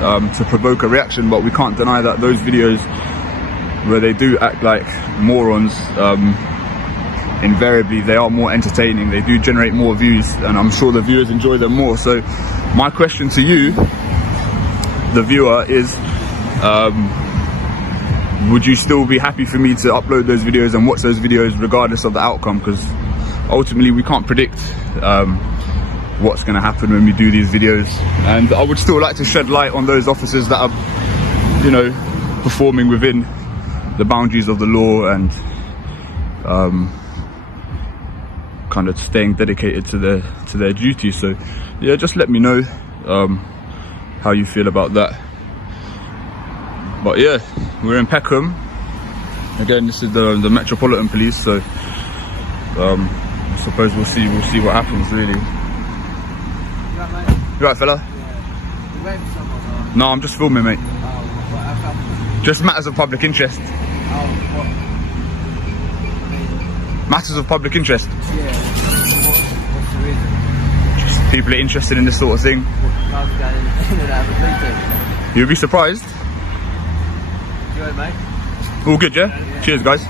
to provoke a reaction, but we can't deny that those videos where they do act like morons, invariably they are more entertaining, they do generate more views, and I'm sure the viewers enjoy them more. So my question to you, the viewer, is would you still be happy for me to upload those videos and watch those videos regardless of the outcome? Because ultimately we can't predict what's going to happen when we do these videos, and I would still like to shed light on those officers that are, you know, performing within the boundaries of the law and kind of staying dedicated to their duty. So yeah, just let me know how you feel about that. But yeah, we're in Peckham again. This is the Metropolitan Police, so I suppose we'll see what happens, really. You right, fella? Yeah. No, I'm just filming, mate. Just matters of public interest. Matters of public interest. Yeah. What's the reason? Just people are interested in this sort of thing. You'll be surprised. Good, mate. All good, yeah? Cheers, guys.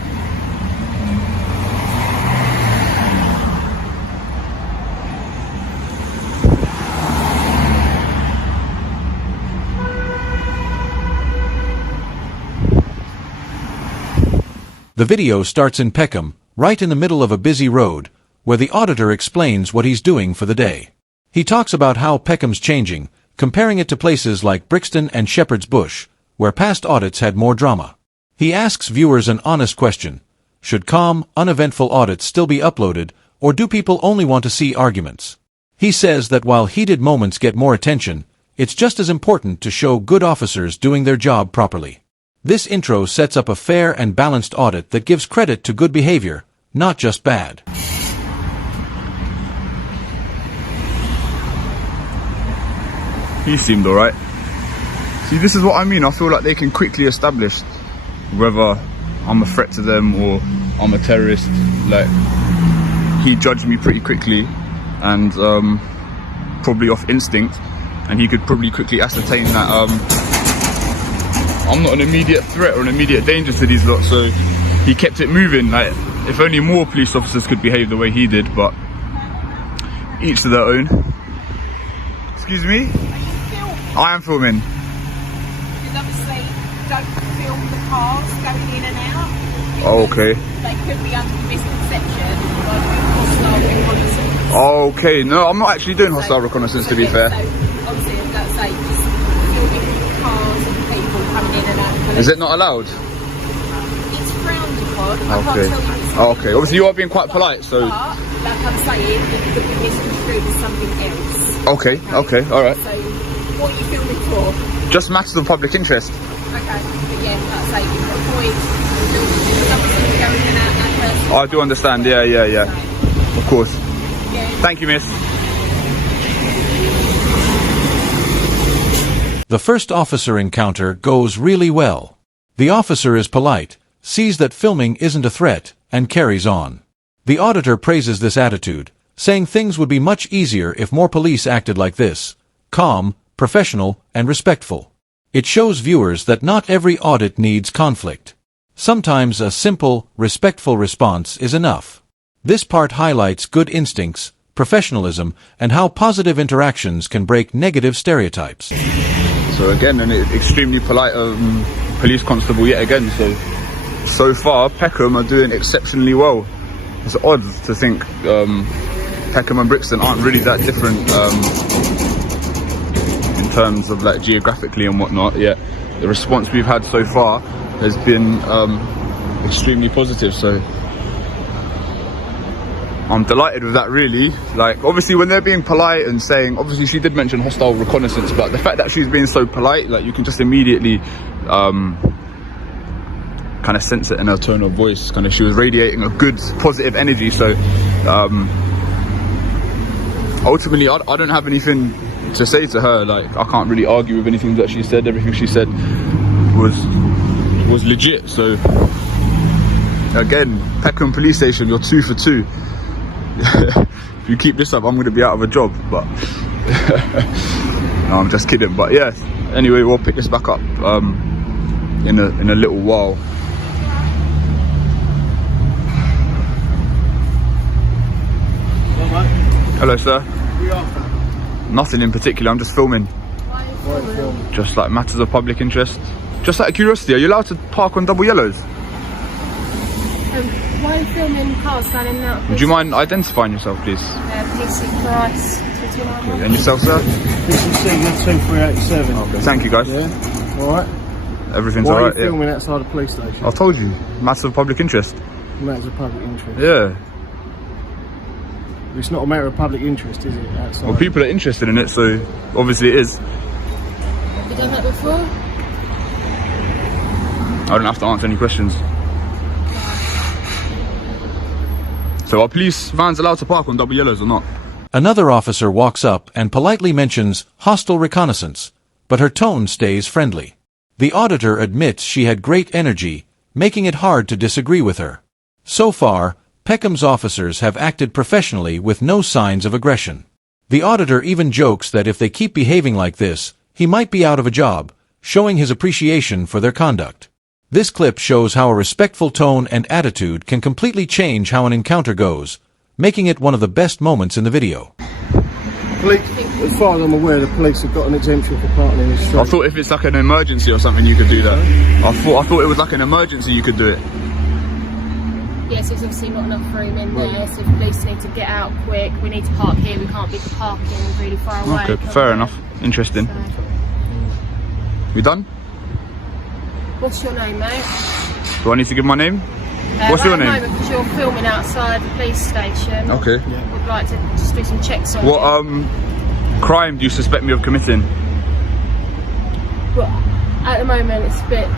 The video starts in Peckham, right in the middle of a busy road, where the auditor explains what he's doing for the day. He talks about how Peckham's changing, comparing it to places like Brixton and Shepherd's Bush, where past audits had more drama. He asks viewers an honest question: should calm, uneventful audits still be uploaded, or do people only want to see arguments? He says that while heated moments get more attention, it's just as important to show good officers doing their job properly. This intro sets up a fair and balanced audit that gives credit to good behavior, not just bad. He seemed alright. See, this is what I mean. I feel like they can quickly establish whether I'm a threat to them or I'm a terrorist. Like, he judged me pretty quickly, and probably off instinct, and he could probably quickly ascertain that I'm not an immediate threat or an immediate danger to these lot. So he kept it moving. Like, if only more police officers could behave the way he did, but each to their own. Excuse me? I am filming. Because obviously, don't film the cars going in and out. Oh, okay. They could be under the misconception of hostile reconnaissance. Oh, okay. No, I'm not actually doing hostile reconnaissance, to be fair. So obviously, that's like just filming cars and people coming in and out. Is it not allowed? It's frowned upon. I Okay. can't tell you it's Oh, okay. Obviously, you are being quite polite, so. But, like I'm saying, it could be misconstrued as something else. Okay. All right. So, what are you filming for? Just matters of public interest. Okay, but yeah, that's like avoid something going in and out that person. I do understand. Yeah. Of course. Yeah. Thank you, miss. The first officer encounter goes really well. The officer is polite, sees that filming isn't a threat, and carries on. The auditor praises this attitude, saying things would be much easier if more police acted like this: calm, professional, and respectful. It shows viewers that not every audit needs conflict. Sometimes a simple, respectful response is enough. This part highlights good instincts, professionalism, and how positive interactions can break negative stereotypes. So again, an extremely polite police constable yet again. So far, Peckham are doing exceptionally well. It's odd to think Peckham and Brixton aren't really that different in terms of like geographically and whatnot. Yet the response we've had so far has been extremely positive. So I'm delighted with that, really. Like, obviously when they're being polite and saying, obviously she did mention hostile reconnaissance, but the fact that she's being so polite, like, you can just immediately kind of sense it in her tone of voice. Kind of, she was radiating a good positive energy. So ultimately I don't have anything to say to her. Like, I can't really argue with anything that she said. Everything she said was legit. So again, Peckham Police Station, you're 2 for 2. If you keep this up, I'm going to be out of a job. But No, I'm just kidding. But yeah. Anyway, we'll pick this back up in a little while. Well, mate, Hello, sir. we are fam. Nothing in particular. I'm just filming. Why are you filming? Just like matters of public interest. Just out of curiosity, are you allowed to park on double yellows? Why are you filming cars standing out? Would you mind identifying yourself, please? PC Price 2291. And yourself, sir? This is Sigma 2387. Okay. Thank you, guys. Yeah? Alright. Everything's Why are alright. you filming outside a police station? I've told you, matters of public interest. Matters of public interest. Yeah. It's not a matter of public interest, is it? Outside. Well, people are interested in it, so obviously it is. Have you done that before? I don't have to answer any questions. So are police vans allowed to park on double yellows or not? Another officer walks up and politely mentions hostile reconnaissance, but her tone stays friendly. The auditor admits she had great energy, making it hard to disagree with her. So far, Peckham's officers have acted professionally with no signs of aggression. The auditor even jokes that if they keep behaving like this, he might be out of a job, showing his appreciation for their conduct. This clip shows how a respectful tone and attitude can completely change how an encounter goes, making it one of the best moments in the video. Police, as far as I'm aware, the police have got an exemption for parking in the street. I thought if it's like an emergency or something you could do that. I thought it was like an emergency you could do it. Yes, there's obviously not enough room in there, so if police need to get out quick, we need to park here, we can't be parking really far away. Okay, fair enough. Interesting. So, We done? what's your name, mate? Do I need to give my name? What's your name? Because you're filming outside the police station. Okay. We'd like to just do some checks on What you. crime do you suspect me of committing? But at the moment, it's a bit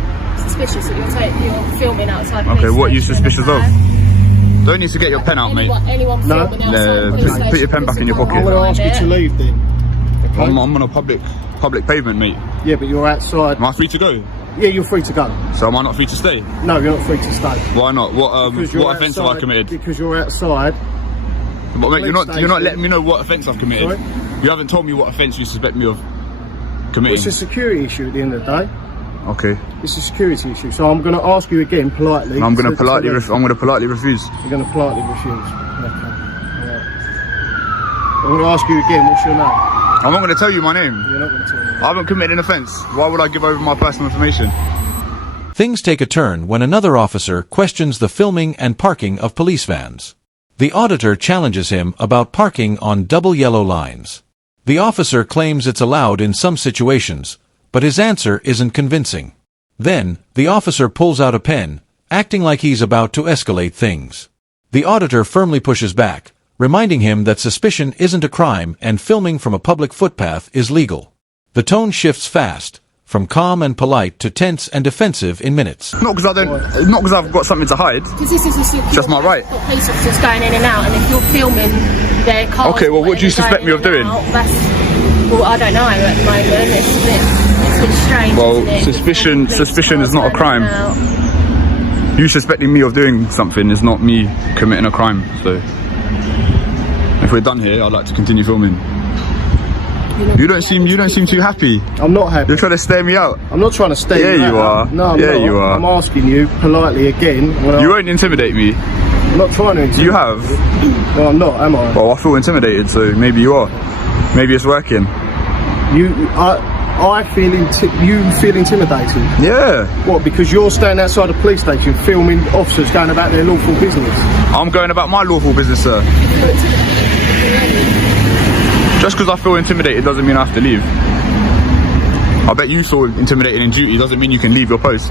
suspicious that you're filming outside the police Okay, what are you station, suspicious of? okay? Don't need to get your pen out, mate. Anyone No. filming outside the police station, Put your pen back in your police pocket. I'm can't going to ask find you to it. leave then. Okay? I'm on a public pavement, mate. Yeah, but you're outside. Am I free to go? Yeah, you're free to go. So am I not free to stay? No, you're not free to stay. Why not? Because you're What offence have I outside- committed? Because you're outside. But mate, you're not station. letting me know what offence I've committed. Sorry? You haven't told me what offence you suspect me of committing. It's a security issue at the end of the day. Okay. It's a security issue. So I'm going to ask you again politely. And I'm going to to politely leave. refuse. You're going to politely refuse. Okay. Alright. I'm going to ask you again. What's your name? I'm not going to tell you my name. You're not going to tell me. I haven't committed an offence. Why would I give over my personal information? Things take a turn when another officer questions the filming and parking of police vans. The auditor challenges him about parking on double yellow lines. The officer claims it's allowed in some situations, but his answer isn't convincing. Then, the officer pulls out a pen, acting like he's about to escalate things. The auditor firmly pushes back, reminding him that suspicion isn't a crime and filming from a public footpath is legal. The tone shifts fast, from calm and polite to tense and defensive in minutes. Not because I've got something to hide. Because this is Just my right. got police officers going in and out, and if you're filming their cars, Okay, well, what do you suspect me of doing? Well, I don't know at the moment. It's a bit strange. Well, isn't it? suspicion is not a Police cars crime. going in and out. You suspecting me of doing something is not me committing a crime. So, if we're done here, I'd like to continue filming. You don't seem too happy. I'm not happy. You're trying to stare me out. I'm not trying to stare Yeah, you you out. are. No, I'm Yeah, not. you are. I'm asking you politely again. You won't intimidate me. I'm not trying to intimidate You have. Well, I'm not, am I? Well, I feel intimidated, so maybe you are. Maybe it's working. I feel you feel intimidated. Yeah. What? Because you're standing outside a police station filming officers going about their lawful business. I'm going about my lawful business, sir. Just because I feel intimidated doesn't mean I have to leave. I bet you feel intimidated in duty doesn't mean you can leave your post.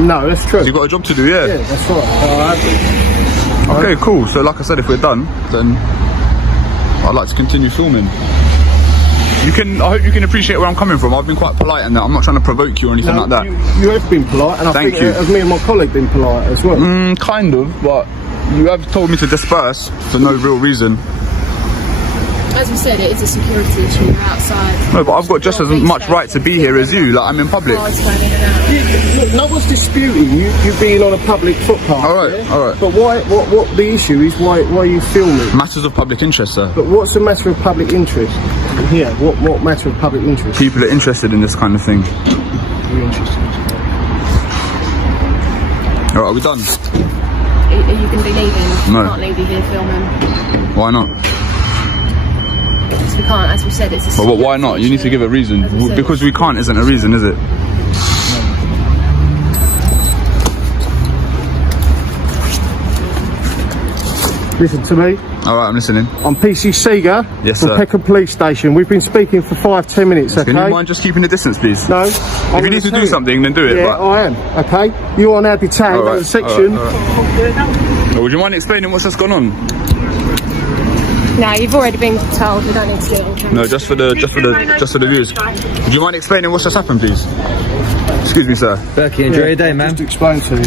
No, that's true. You've got a job to do, yeah. Yeah, that's right. Alright. Okay, cool. So like I said, if we're done, then I'd like to continue filming. I hope you can appreciate where I'm coming from. I've been quite polite and that. I'm not trying to provoke you or anything like that. You have been polite, and I Thank think you. as me and my colleague been polite as well. Kind of, but you have told me to disperse for no real reason. As we said, it is a security issue outside. No, but I've got just as much right to be here as you. Like, I'm in public. Cars going in and out. Look, no one's disputing you being on a public footpath. All right, yeah? all right. But what the issue is? Why are you filming? Matters matters of public interest, sir. But what's a matter of public interest? Here, what matter of public interest? People are interested in this kind of thing. You're interested. Alright, are we done? Are you going to be leaving? No. We can't leave you here filming. Why not? Because we can't, as we said, it's a Well, why not? You need to give a reason. Because we can't isn't a reason, is it? Listen to me. Alright, I'm listening. I'm PC Seeger Yes, from sir. Peckham Police Station. We've been speaking for 5-10 minutes, okay? Can you mind just keeping the distance, please? No. If you need to do something, then do it. Yeah, but... I am, okay? You are now detained Alright, under the section. alright. Would you mind explaining what's just gone on? No, you've already been told. We don't need to do it on camera. No, just for the viewers. Would you mind explaining what's just happened, please? Excuse me, sir. Berkey, enjoy your day, man. Just to explain to you.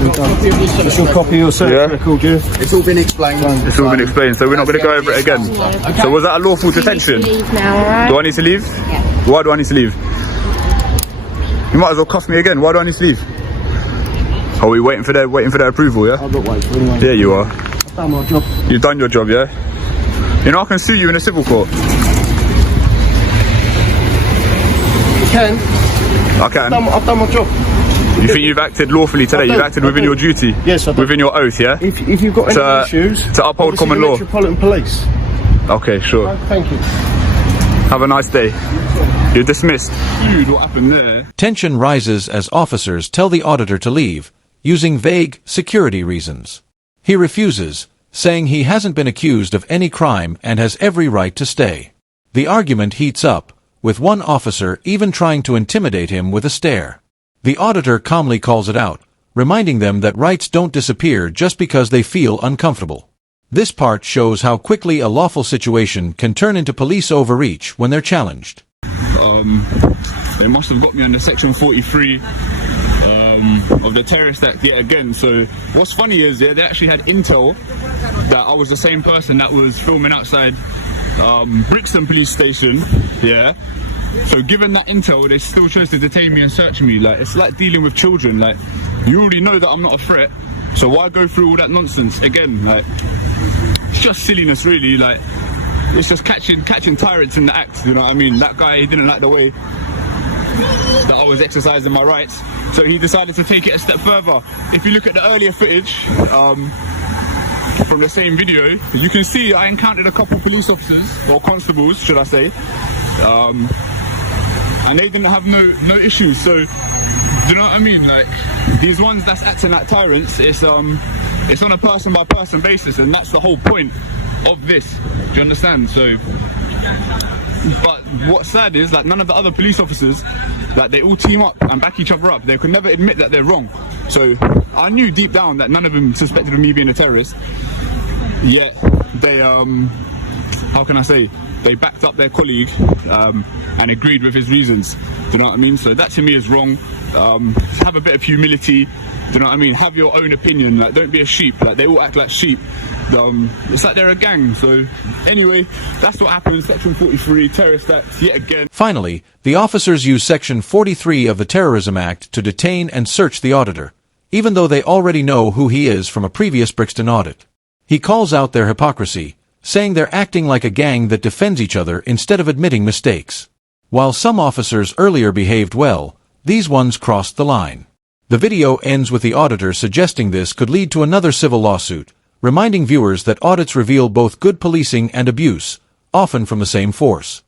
It's your copy of your search record, yeah? It's all been explained. It's all been explained, so we're not going to go over it again. So was that a lawful detention? You need to leave now, alright? Do I need to leave? Yeah. Why do I need to leave? You might as well cuff me again. Why do I need to leave? Oh, are we waiting for their approval, yeah? I'm not waiting for anyone. Yeah, you are. I've done my job. You've done your job, yeah? You know I can sue you in a civil court. You can. I can. I've done my job. You think you've acted lawfully today? You've acted within your duty? Yes, I do. Within your oath, yeah? If you've got any issues, to uphold obviously common the law. Metropolitan Police. Okay, sure. Thank you. Have a nice day. You're dismissed. Dude, what happened there? Tension rises as officers tell the auditor to leave, using vague security reasons. He refuses, saying he hasn't been accused of any crime and has every right to stay. The argument heats up, with one officer even trying to intimidate him with a stare. The auditor calmly calls it out, reminding them that rights don't disappear just because they feel uncomfortable. This part shows how quickly a lawful situation can turn into police overreach when they're challenged. They must have got me under section 43 of the Terrorist Act yet again. So what's funny is they actually had intel that I was the same person that was filming outside Brixton police station, yeah. So given that intel, they still chose to detain me and search me. Like, it's like dealing with children. Like, you already know that I'm not a threat, so why go through all that nonsense again? Like, it's just silliness, really. Like, it's just catching tyrants in the act. You know what I mean? That guy, he didn't like the way that I was exercising my rights, so he decided to take it a step further. If you look at the earlier footage from the same video, you can see I encountered a couple police officers, or constables, should I say. And they didn't have no issues. So, do you know what I mean? Like, these ones that's acting like tyrants, it's on a person by person basis, and that's the whole point of this. Do you understand? So, but what's sad is that none of the other police officers, like, they all team up and back each other up. They could never admit that they're wrong. So I knew deep down that none of them suspected of me being a terrorist. Yet they how can I say? They backed up their colleague and agreed with his reasons. Do you know what I mean? So that to me is wrong. Have a bit of humility. Do you know what I mean? Have your own opinion. Like, don't be a sheep. Like, they all act like sheep. It's like they're a gang. So anyway, that's what happened. Section 43, Terrorist Act, yet again. Finally, the officers use Section 43 of the Terrorism Act to detain and search the auditor, even though they already know who he is from a previous Brixton audit. He calls out their hypocrisy, saying they're acting like a gang that defends each other instead of admitting mistakes. While some officers earlier behaved well, these ones crossed the line. The video ends with the auditor suggesting this could lead to another civil lawsuit, reminding viewers that audits reveal both good policing and abuse, often from the same force.